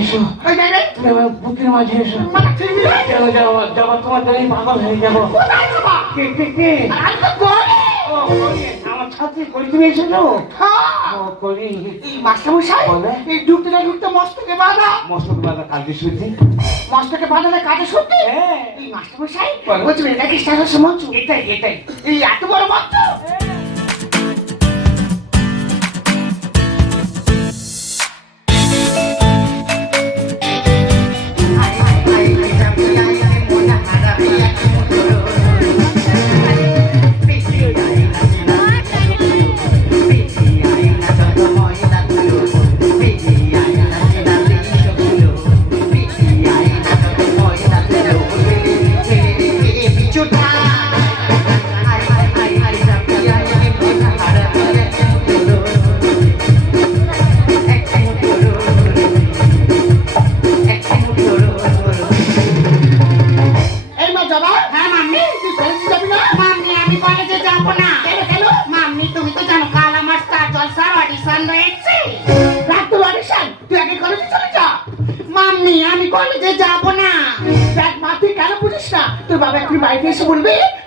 এসো, তুমি আমার বুকের মাঝে এসো। কেন যাবো যাবো, তোমার জন্য পাগল হয়ে যাবো। কে কে কে? আমার ছাত্রী করি, তুমি এসেছো? করি মাস্টারমশাই, এই ঢুকতে না ঢুকতে মস্তকে বাঁধা। মস্তকে বাঁধা কাজে শুদ্ধি। মস্তকে বাঁধালে কাজে সত্যি? এই মাস্টারমশাই বলছি এটা কি স্ট্যাটাস মঞ্চ? এটাই এটাই। এই এত বড় মঞ্চ?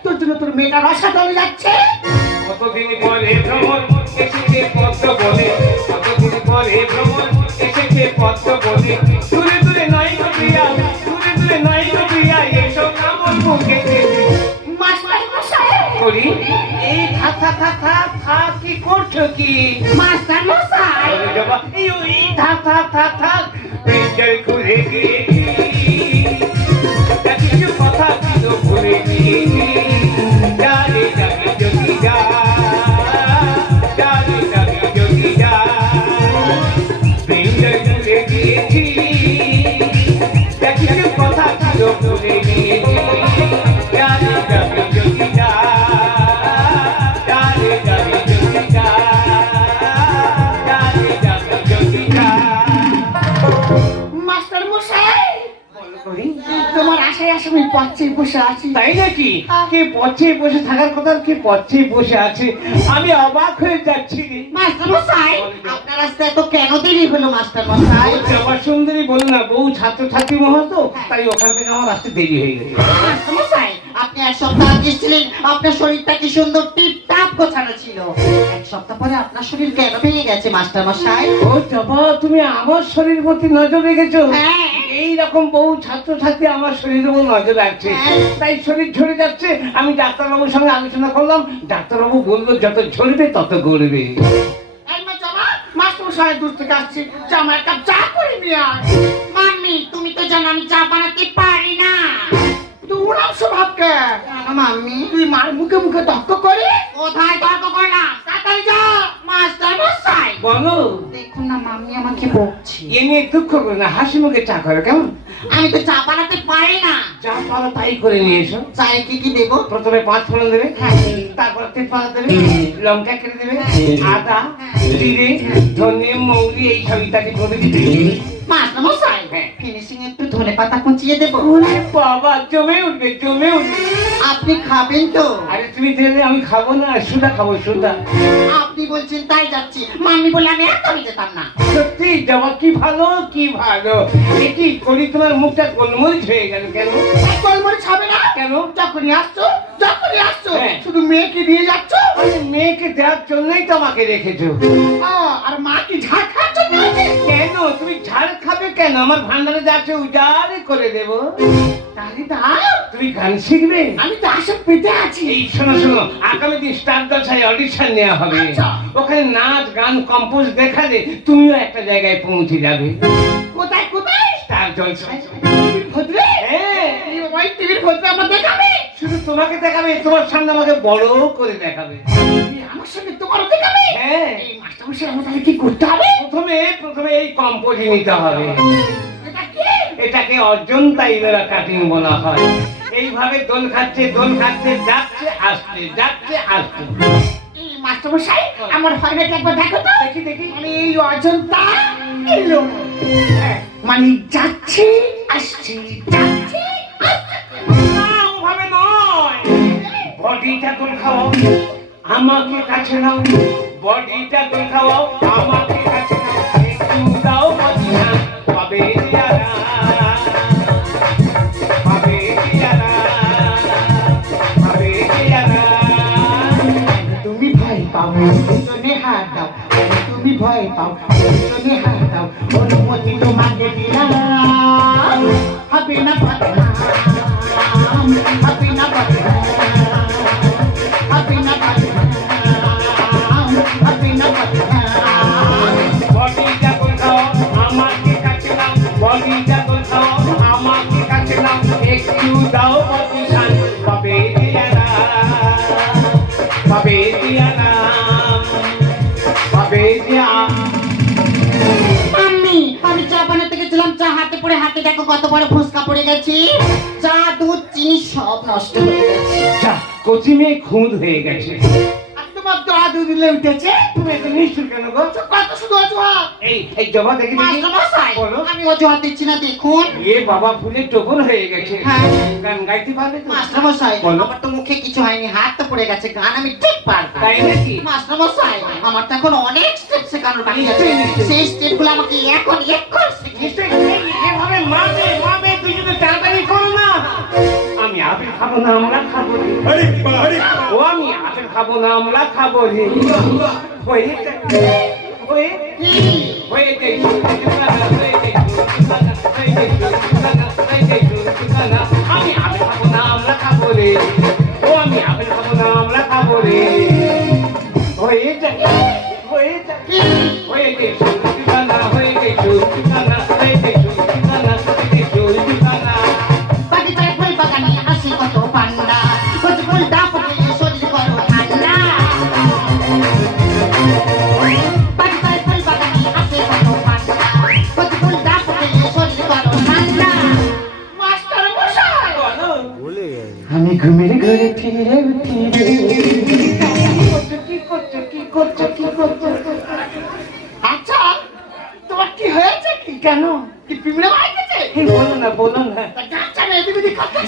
তোর জন্য তোর মেয়েটা রসাতলে যাচ্ছে। কতদিন পরে ভ্রমণ এসেছে পদ্ম বলে, কতদিন পরে ভ্রমণ এসেছে পদ্ম বলে, দূরে দূরে নয় গো প্রিয়া, দূরে দূরে নয় গো প্রিয়া, এসো কামড় মুখেছে। মাস্টার মশাই করি এই থাক থাক থাক থাক থাক, কি করছো কি? মাস্টার মশাই এই থাক থাক থাক থাক, পেন্টার ঘুরে গিয়েছি, কিছু কথা ছিল ভুলে গিয়েছি। যারে যাবে যদি যা, যারে যাবে যদি যা, পেন্টার ঘুরে গিয়েছি, কিছু কথা ছিল ভুলে গিয়েছি। যারে যাবে যদি যা, যারে যাবে যদি যা, যারে যাবে যদি যা। মাস্টার মশাই তোমার আশায় আসে আমি পথে বসে আছি। তাই নাকি? কে পথে বসে থাকার কথা, কে পথে বসে আছে, আমি অবাক হয়ে যাচ্ছি। মাস্টার মশাই আপনার রাস্তায় এত কেন দেরি হলো? মাস্টার মশাই আমার সুন্দরী বলো না, বউ ছাত্রছাত্রী মহল তো, তাই ওখান থেকে আমার আসতে দেরি হয়ে গেছে। মাস্টার মশাই আপনি এক সপ্তাহ আগে এসেছিলেন, আপনার শরীরটা কি সুন্দর টিপ টাপ গোছানো ছিল। এক সপ্তাহ পরে আপনার শরীর কেন ভেঙে গেছে মাস্টার মশাই? ও জবা, তুমি আমার শরীর প্রতি নজর রেখেছো? হ্যাঁ। এইরকম বহু ছাত্রছাত্রী আমার শরীরের উপর নজর রাখছে, তাই শরীর ঝরে যাচ্ছে। আমি ডাক্তারবাবুর সঙ্গে আলোচনা করলাম, ডাক্তারবাবু বললো যত ঝরবে তত গড়বে। মাস্টার মশাই দূর থেকে আসছি, আমার একটা চা করে নিয়ে আয়। মাম্মি তুমি তো জানো আমি চা বানাতে পারি না। উড়াও স্বভাবকে মাম্মি, তুই মার মুখে মুখে তর্ক করে। কোথায় তর্ক করলাম? তাড়াতাড়ি যা। মাস্টার মশাই বলো। দেখুন না মাম্মি আমাকে বকছে। এ নিয়ে দুঃখ করে না, হাসি মুখে চা করো কেমন? আমি তো চা বানাতে পারি না। যা পারো তাই করে নিয়ে এসো। চায়ে কি কি দেবো? প্রথমে 5 ফোড়ন দেবে, হ্যাঁ। তারপর তেজপাতা দেবে, লঙ্কা কেটে দেবে, আদা, জিরে, ধনে, মৌরি, এই সব ইত্যাদি করে দিবে। মাস্টার মশাই ফিনিশিং একটু ধনেপাতা কুচিয়ে দেবো? ওরে বাবা, জমে উঠবে জমে উঠবে। আপনি খাবেন তো? আরে তুমি দিলে আমি খাবো না, সুদা খাবো সুদা। আপনি বলছেন তাই যাচ্ছি, মাম্মি বলে আমি একদমই যেতাম না। সত্যি জবা, কি ভালো কি ভালো। এটি করি, তোমার মুখটা গোলমরিচ হয়ে গেল কেন? গোলমরিচ হবে না কেন? যখনই আসছো হ্যাঁ। শুধু মেয়েকে দিয়ে যাচ্ছ। আরে মেয়েকে দেওয়ার জন্যই তো আমাকে রেখেছো। আর মা কি ঝাড় খাওয়ার জন্য আছে? কেন তুমি ঝাড় খাবে কেন? আমার ভান্ডারে যাচ্ছে উজাড়ে করে দেবো। তাহলে দাও। তুমি গান শিখবে? আমি তো আসে পেতে আছি। এই শোনো শোনো, আগামী দিন স্টার জলসায় অডিশন নেওয়া হবে। আচ্ছা। ওখানে নাচ গান কম্পোজ দেখালে তুমিও একটা জায়গায় পৌঁছে যাবে। কোথায় কোথায়? স্টার জলসায়। টিভির ভদ্রে? হ্যাঁ। ওই টিভির ভদ্রে আমার দেখাবে? শুধু তোমাকে দেখাবে, তোমার সামনে আমাকে বড় করে দেখাবে। আমার সঙ্গে তোমারও দেখাবে? হ্যাঁ। এই মাস্টারমশাই আমার তাহলে কি করতে হবে? প্রথমে এই কম্পোজে নিতে হবে। এটা কি? এটাকে অজন্তা ইলোরা কাটিং বলা হয়। এইভাবে দোল খাচ্ছে যাচ্ছে আসছে যাচ্ছে আসছে। এই মাস্টারমশাই আমার ফাইনালটা একবার দেখো তো। দেখি দেখি। মানে এই অজন্তা এলো মানে যাচ্ছে আসছে যাচ্ছে না, ওভাবে নয়। বডিটা দোল খাওয়াও, আমাকে কাছে নাও। বডিটা দোল খাওয়াও, আমাকে কাছে নাও। একটু দাও মদিনা, পাবে পাও দুজনে হাত দাও তুমি ভয় পাও দুজনে হাত দাও অনুমতি তোমাকে দিলাম হবে না বদনাম হবে না বদনাম হবে না বদনাম হবে না বদনাম বডি যখন খাও আমাকে কাছে নাও বডি যখন খাও আমাকে কাছে নাও একটু দাও পজিশন পাবে দিয়ানা পাবে দিয়ানা পাবে দিয়া আমি চা বানাতে গেছিলাম চা হাতে পড়ে হাতে দেখো কত বড় ফুসকা পড়ে গেছি চা দুধ চিনি সব নষ্ট হয়ে গেছে যা কচি মেয়ে খুঁত হয়ে গেছে তোমার তো আদু দিলে উঠেছে তুমি এত নিষ্ঠুর কেন গো কত শুধু অজুহাত এই জবা দেখি দেখি মাস্টারমশাই বলো আমি অজুহাত দিচ্ছি না দেখুন এ বাবা ফুলের টোপন হয়ে গেছে হ্যাঁ। গান গাইতে পারবে তো মাস্টারমশাই বলো। আমার তো মুখে কিছু হয়নি হাত তো পড়ে গেছে গান আমি ঠিক পারবো তাই নাকি? মাস্টারমশাই আমার তো এখন অনেক স্টেপ শেখানোর বাকি আছে নিশ্চয়ই, নিশ্চয়ই। সেই স্টেপগুলো আমাকে এখন শিখিয়ে নিশ্চয়ই এভাবে মারবে মারবে তুই যদি তাড়াতাড়ি করো না আমি আপেল খাবো না আমরা খাবো রে। ও আমি আপেল খাবো না আমরা খাবো রে হয়েছে হয়েছে আমি আপেল খাবো না আমরা খাবো রে ও আমি আপেল খাবো না আমরা খাবো রে হয়েছে হয়েছে হয়েছে সুলতানা হয়েছে সুলতানা হয়েছে সুলতানা হয়েছে সুলতানা বাকি চাই ফুল বাগানে আসি কত পান্ডা কত ফুল দাপটে শরীর করো ঠান্ডা বাকি চাই ফুল বাগানে আসি কত পান্ডা কত ফুল দাপটে শরীর করো ঠান্ডা মাস্টারমশাই আমি ঘুমের ঘরে ফিরে উঠি আচ্ছা তোমার কি হয়েছে কি কেন কি পিঁপড়ে মারতেছে এই বলো না গাছটা না এদিক ওদিক খাচ্ছে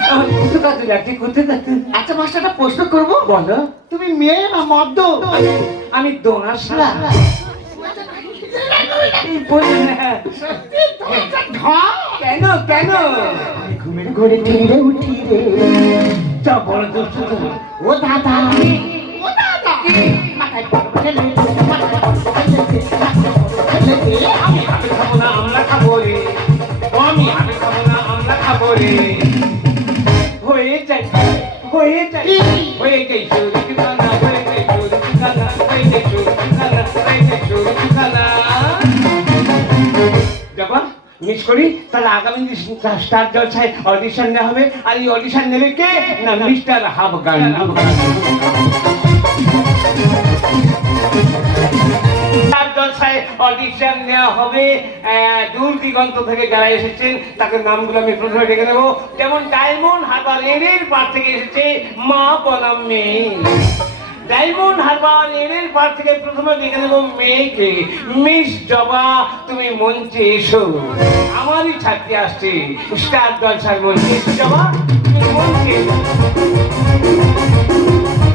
কোথায় যাচ্ছে আচ্ছা মাস্টার একটা প্রশ্ন করবো বলো তুমি মেয়ে না মদ্য আমি দোনাশা এই বলো না কেন কেন ঘুমের ঘরে ফিরে উঠি রে যা বড় দুষ্ট তুমি। ও দাদা ও দাদা মাথায় পড় ফেলে মাথায় পড় ফেলে আমি আপেল খাবো না আমরা খাবো রে ও আমি আপেল খাবো না আমরা খাবো রে হয়ে যায় হয়ে যায় হয়ে যায় সুলতানা হয়ে যায় সুলতানা হয়ে যায় সুলতানা হয়ে যায় সুলতানা যাবা মিস করি তাহলে আগামী স্টার জলসায় অডিশন নেওয়া হবে আর এই অডিশন নেবে কে না মিস্টার হাফগান স্টার জলসায় অডিশন নেওয়া হবে দূর দিগন্ত থেকে যারা এসেছেন তাদের নামগুলো আমি প্রথমে ডেকে নেবো যেমন ডায়মন্ড হারবার এর পার থেকে এসেছে মা বনাম মেয়ে ডায়মন্ড হারবার এর পার থেকে প্রথমে দেখে নেব মেয়েকে মিস জবা তুমি মঞ্চে এসো আমারই ছাত্রী আসছে স্টার জলসার মঞ্চে এসো জবা তুমি মঞ্চে এসো।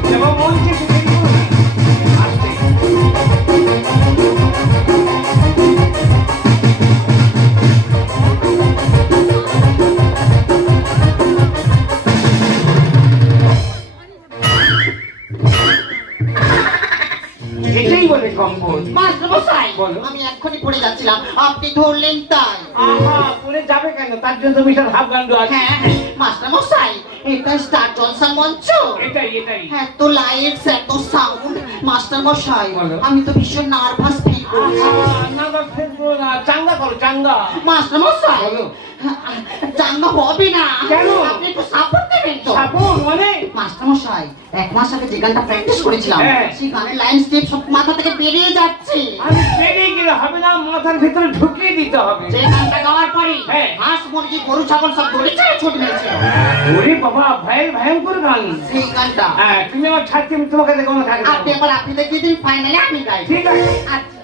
জবা মঞ্চে এসে দেখো আসছে এটাই বলে কম্পোজ মাস্টারমশাই বলো। আমি এক্ষুনি পড়ে যাচ্ছিলাম আপনি ধরলেন তাই আহা পড়ে যাবে কেন তার জন্য তো মিস্টার হাফগান আছে হ্যাঁ মাস্টারমশাই এটা স্টার জলসা মঞ্চ এটাই এটাই এত লাইটস এত সাউন্ড মাস্টারমশাই বলো। আমি তো ভীষণ নার্ভাস ফিল করছি না বা ফেলবো না চাঙ্গা করো চাঙ্গা মাস্টারমশাই বলো। চাঙ্গা হবে না কেন? আপনি একটু সাপোর্ট দেবেন তো সাপোর্ট মানে মাস্টারমশাই এক মাস আগে যে গানটা প্র্যাকটিস করেছিলাম হ্যাঁ। সেই গানের লাইন স্টেপ সব মাথা থেকে বেরিয়ে যাচ্ছে আমি বেরিয়ে গেলে হবে না মাথার ভিতরে ঢুকিয়ে দিতে হবে সেই গানটা গাওয়ার পরে হ্যাঁ। হাঁস মুরগি গরু ছাগল সব দড়ি ছেড়ে ছুটে গেছে ওরে বাবা ভয়ঙ্কর গান সেই গানটা হ্যাঁ তুমি আমার ছাত্রী আমি তোমাকে দেখো না থাকে আপনি এবার আপনি দেখিয়ে দিন ফাইনালি আমি গাই ঠিক আছে আচ্ছা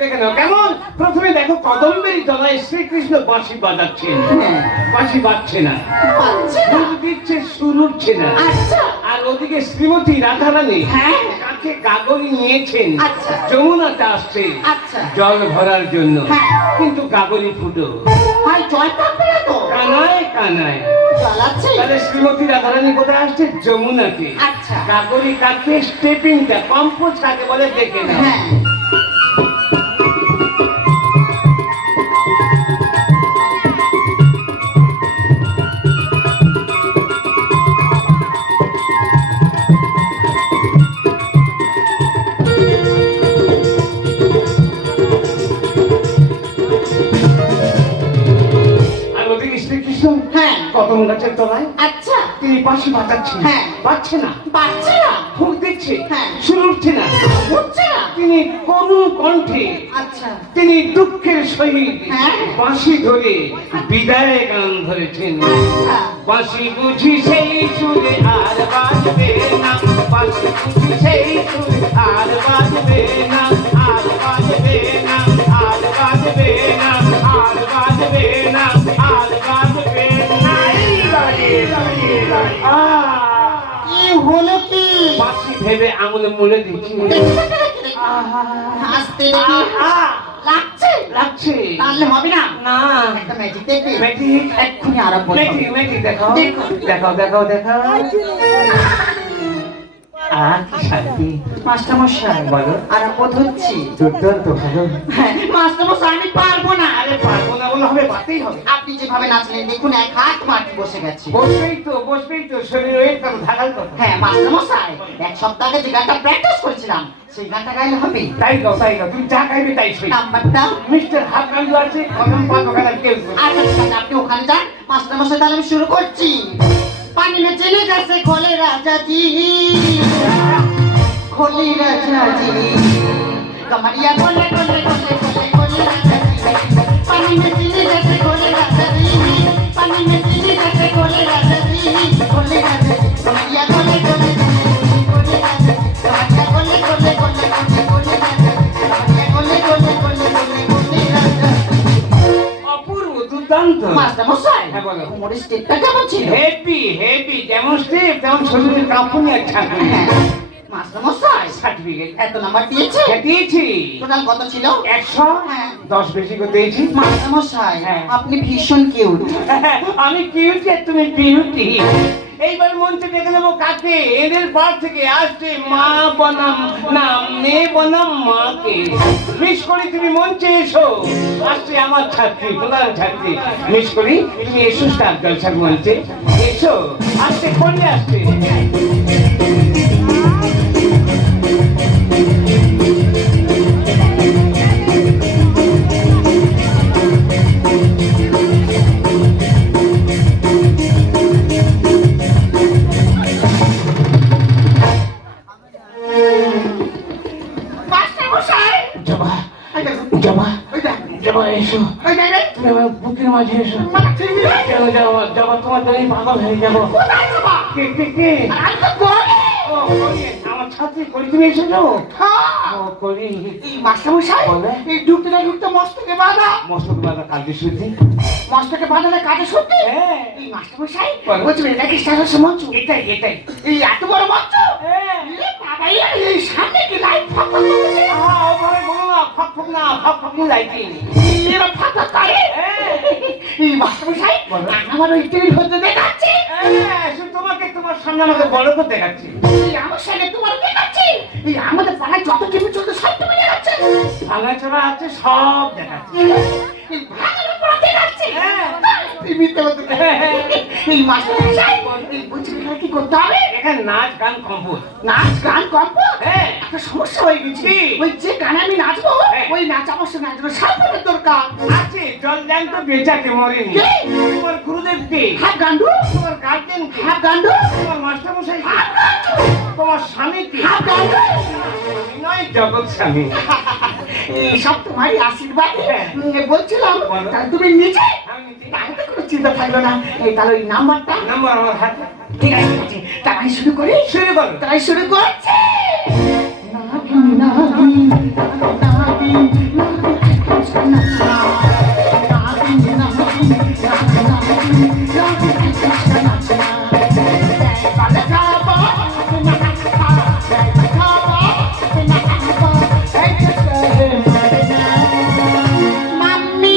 দেখে নাও কেমন প্রথমে দেখো কদম্বের তলায় শ্রীকৃষ্ণ বাঁশি বাজাচ্ছেন হ্যাঁ। বাঁশি বাজছে না পাচ্ছে না। সুর দিচ্ছে সুর উঠছে না আচ্ছা আর ওদিকে শ্রীমতী রাধারানী হ্যাঁ। কাছে গাগরি নিয়েছেন আচ্ছা। যমুনাতে আসছে আচ্ছা। জল ভরার জন্য হ্যাঁ। কিন্তু গাগরি ফুটো ভাই জয় থাকবে না তো কানায় কানায় জল আছে? তাহলে শ্রীমতী রাধারানী কোথায় আসছে? যমুনাকে। আচ্ছা। কাকরি কাকে স্টেপিংটা কম্পোজ কাকে বলে দেখে না। হ্যাঁ। আর ওদিকে শ্রীকৃষ্ণ হ্যাঁ। কদম গাছের তলায় আচ্ছা। তিনি বাঁশি বাজাচ্ছেন। হ্যাঁ। বাজছে না, পারছে না? ফুঁক দিচ্ছে, হ্যাঁ। সুর উঠছে না। উঠছে না? তিনি করুণ কণ্ঠে, আচ্ছা। তিনি দুঃখের সহিত হ্যাঁ। বাঁশি ধরে বিদায় গান ধরেছেন। আচ্ছা। বাঁশি বুঝি সেই সুরে আর বাজবে না, বাঁশি বুঝি সেই সুরে আর বাজবে না, আর বাজবে না, আর বাজবে না, আর বাজবে না, আর বাজবে না। এই লাগে, লাগে, লাগে। কি হলো কি? বাঁশি ভেবে আঙুলে মুলে দিচ্ছি। হাসতে দেখি লাগছে? লাগছে। তাহলে হবে না? না। একটা ম্যাজিক দেখবি? ম্যাজিক? এক্ষুনি আরম্ভ করো। ম্যাজিক, ম্যাজিক দেখাও। দেখো। দেখাও, দেখাও, দেখাও। কি শান্তি। মাস্টারমশাই বলো। আরম্ভ হচ্ছি। দুর্দান্ত ভালো। হ্যাঁ, মাস্টারমশাই আমি পারবো না। আরে পারবো না বলে হবে, পারতেই হবে। আপনি যেভাবে নাচলেন দেখুন এক হাত মাটি বসে গেছে। বসবেই তো, বসবেই তো, শরীর ওয়েট কত ঢাকার কথা। হ্যাঁ মাস্টারমশাই, এক সপ্তাহ আগে যে গানটা প্র্যাকটিস করেছিলাম সেই গানটা গাইলে হবে? তাই গাও, তাই গাও, তুমি যা গাইবে তাই সই। নাম্বারটা? মিস্টার হাত গান্ডু আছে, কদম পাক ওখানে কেউ। আচ্ছা ঠিক আছে, আপনি ওখানে যান। মাস্টারমশাই তাহলে আমি শুরু করছি। পানি में चले जैसे खोले राजा जी, खोले राजा जी, कमरिया खोले खोले खोले खोले खोले राजा जी, पानी में चले जैसे खोले राजा जी, पानी में चले जैसे खोले राजा जी, खोले राजा जी, कमरिया खोले खोले खोले राजा जी, कमरिया खोले खोले खोले खोले खोले राजा जी, कमरिया खोले खोले खोले खोले खोले राजा जी। অপূর্ব, দুর্দান্ত। মাস্টারমশাই হ্যাঁ, বলো। কোমরের স্টেপটা কেমন ছিল? হেভি, হেভি, যেমন স্টেপ তেমন শরীরের কাঁপুনি আর ছাঁকুনি। মাস্টারমশাই সার্টিফিকেট এত নাম্বার দিয়েছে? দিয়েছি। টোটাল কত ছিল? 100। হ্যাঁ। 10 বেশি করে দিয়েছি। মাস্টারমশাই হ্যাঁ। আপনি ভীষণ কিউট। আমি কিউটি আর তুমি বিউটি। এইবার মঞ্চে দেখে নেবো কাকে। এদের পার থেকে আসছে মা বনাম নাম নে বনাম মাকে। মিস করি তুমি মঞ্চে এসো, আসছে আমার ছাত্রী, তোমার ছাত্রী। মিস করি তুমি এসো স্টার জলসার মঞ্চে এসো, আসছে কোনে আসছে। মাস্টারমশাই জবা, এই দেখো, জবা, এই দেখ, জবা এসো, এই দেখ, এই তুমি আমার বুকের মাঝে এসো। মাছি, কেন যাবো, জবা তোমার জন্য পাগল হয়ে যাবো। কোথায় যাবা? কে কে কে? আমি তো করি। ও, করি, আমার ছাত্রী করি, তুমি এসেছো? হ্যাঁ। ও, করি। এই মাস্টারমশাই বলে? এই ঢুকতে না ঢুকতে মস্তকে বাঁধা। মস্তক বাঁধা কালকে শুদ্ধি। মস্তকে বাঁধালে কাজে সত্যি? হ্যাঁ। এই মাস্টারমশাই বলো। বলছি এটা কি স্টাইলিশ মঞ্চ? এটাই, এটাই। এই এত বড় মঞ্চ? হ্যাঁ। এ বাবা, এই সামনে কি লাইট ফাঁকা করছে? ওভাবে বলো না, ফক ফক না, ফক ফক না লাইটিং। এরা ফাঁকা করে? হ্যাঁ। এই মাস্টারমশাই বলো। আমার ওই টিভি হতে দেখাচ্ছে। হ্যাঁ, শুধু তোমাকে তোমার সামনে আমাকে বড় করে দেখাচ্ছি। এই আমার সামনে তোমার দেখাচ্ছে। এই আমাদের পাড়ায় যত টিভি চলতে সব তুমি দেখাচ্ছে। ভাঙা চোরা আছে, সব দেখাচ্ছি। এই ভাঙার পর দেখাচ্ছে। হ্যাঁ। টিভিতে হতে এই মাস্টারমশাই এই বলছি কি করতে হবে? এখানে নাচ গান কম্পোজ। নাচ গান করবো? হ্যাঁ। একটা সমস্যা হয়ে গেছে। কি? ওই যে গানে আমি নাচবো হ্যাঁ। ওই নাচ আমার সঙ্গে একজন সার্পের দরকার। আছে, জল জ্যাং তো বেচাকে মরেনি। কে? তোমার গুরুদেব কে? হাত গান্ডু, তোমার গার্জেন কে? হাত গান্ডু, তোমার মাস্টারমশাই কে? হাত গান্ডু, তোমার স্বামী কে? হাত গান্ডু। আমি নয়, জগৎ স্বামী। এই সব তোমারই আশীর্বাদ। হ্যাঁ। বলছিলাম বলো। তাহলে তুমি নিচে আমি নিজে- তাহলে কোনো চিন্তা থাকলো না। এই তাহলে ওই নাম্বারটা নাম্বার আমার হাতে। ঠিক আছে, ঠিক আছে। তাহলে শুরু করি। শুরু করো। তাই শুরু করছে। নাগিন নাগিন নাগিন নাগিন নাচনা, নাগিন নাগিন নাগিন নাগিন নাচনা। বলে যাবো না খাবো, খাবো না খাবো, এই চলে মরনা। মাম্মি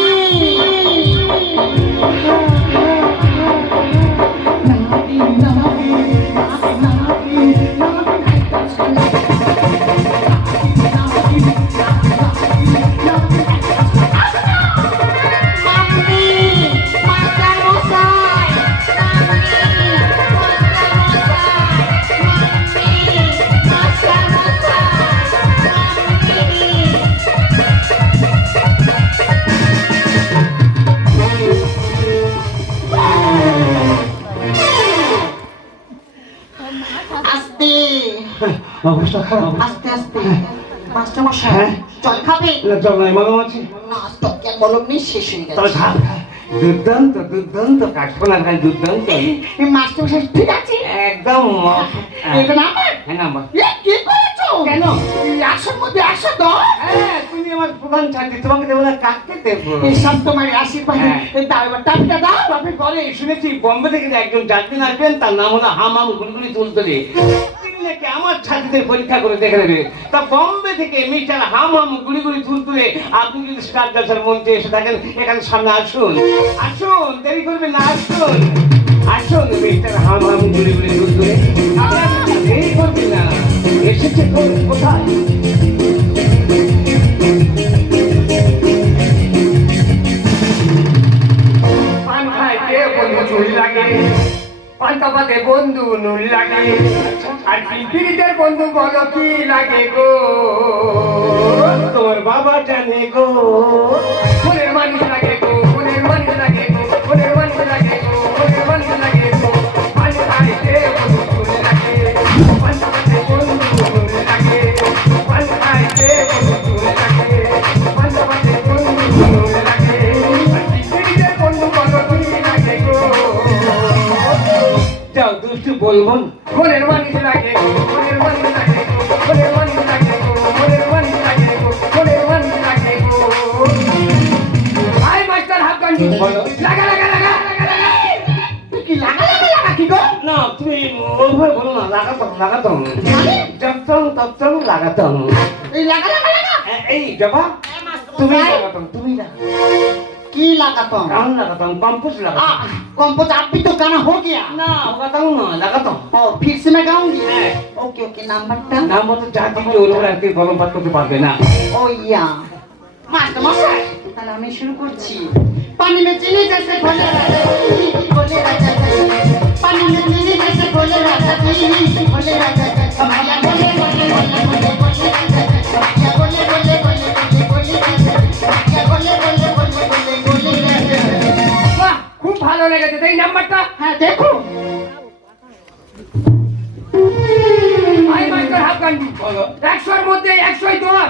অবস্থা খারাপ। আস্তে আস্তে মাস্টার মশাই হ্যাঁ? জল খাবে না চল নাই মলম আছে। না স্টকে মলম নেই, শেষ হয়ে তবে গেছে। খা খা। দুর্দান্ত দুর্দান্ত কাঠকোনা খাই দুর্দান্ত। এই মাস্টার মশাই ঠিক আছে? একদম এটা নাম্বার? হ্যাঁ নাম্বার। এ কি করেছো? কেন? 100 মধ্যে 110? হ্যাঁ তুমি আমার প্রধান ছাত্রী, তোমাকে দেবো না কাকে দেবো? এই সব তোমার আশীর্বাদ। হ্যাঁ। এই দাও এবার টাকা দাও। আপনি পরে শুনেছি বোম্বে থেকে যে একজন যাত্রী আসবেন, তার নাম হলো হামাম গুলগুলি তুলতুলে। তিনি নাকি আমার ছাত্রীদের পরীক্ষা করে দেখে নেবে। তা বোম্বে থেকে মিস্টার হামাম গুলিগুলি তুলতুলে আপনি যদি স্টার জলসার মঞ্চে এসে থাকেন, এখানে সামনে আসুন। আসুন, দেরি করবেন না, আসুন আসুন মিস্টার হামাম গুলিগুলি তুলতুলে। আপনি দেরি করবেন না, এসেছে কোথায়? পান খাইতে বন্ধু চুল লাগে, পান্তা পাতে বন্ধু নুন লাগে, আর পিপিরিদের বন্ধু বলো কি লাগে গো? তোমার বাবা জানে গো। মনের মানুষ লাগে গো, মনের মানুষ লাগে গো, মনের মানুষ লাগে গো, মনের মানুষ লাগে গো। পান খাইতে বন্ধু চুল লাগে, পান্তা পাতে বন্ধু নুন লাগে, পান খাইতে বন্ধু চুল লাগে, পান্তা পাতে বন্ধু নুন লাগে, আর পিপিরিদের বন্ধু বলো কি লাগে গো? যাও দুষ্টু বলবো না। মনের মানুষ লাগে গো, মনের মানুষ লাগে গো, মনের মানুষ লাগে গো, মনের মানুষ লাগে গো, মনের মানুষ লাগে গো। আয় মাস্টার হাফ গান্ডি বলো। লাগা লাগা লাগা লাগা লাগা। তুই কি লাগা লাগা লাগা কি গো? না তুমি ওভাবে বলো না, লাগাতাম লাগাতাম জপতম তপ্তম লাগাতাম। এই লাগা লাগা লাগা এই জবা এই মাস্টার তুমি মশাই, লাগাতাম, তুমি লাগাতাম, কি লাগাতাম? কান লাগাতাম, কম্পোজ লাগাতাম। कंपोज आप भी तो गाना हो गया। না লাগাতাম না, লাগাতাম। ओ फिर से मैं गाऊंगी। হ্যাঁ। ओके ओके नंबरটা নাম মতো যা দিকে ওর উপরে আর কি গরম পাত করতে পারবে না। ओ या मास्टर मশাই তাহলে আমি শুরু করছি। पानी में चीनी जैसे घोले राजा जी, घोले राजा जी, पानी में चीनी जैसे घोले राजा जी, घोले राजा जी, कमरिया घोले घोले घोले घोले घोले राजा जी, कमरिया घोले घोले घोले घोले घोले राजा जी, कमरिया घोले घोले घोले घोले घोले राजा जी। বাহ, খুব ভালো লেগেছে এই নাম্বারটা। হ্যাঁ দেখো আয় মাস্টার হাফ গান্ডি বলো। 100 এর মধ্যে 110।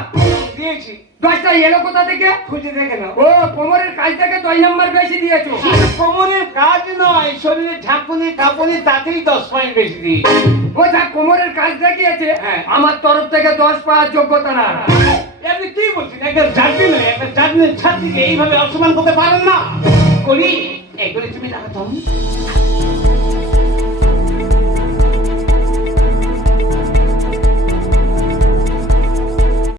দিয়েছি, 10টা এলো কোথা থেকে? খুঁজে দেখে নাও। ও কোমরের কাছ থেকে 2 নাম্বার বেশি দিয়েছো। কোমরের কাজ নয়, শরীরে ঝাঁকুনি কাঁপুনি তাতেই 10 পয়েন্ট বেশি দিই। ও যা কোমরের কাজ দেখিয়েছে, হ্যাঁ। আমার তরফ থেকে 10 পাওয়ার যোগ্যতা না। আপনি কি বলছেন? একটা যাত্রী নয়, একটা যাত্রীর ছাত্রীকে এইভাবে অসম্মান করতে পারেন না। করি এগুলি তুমি লাগাতাম।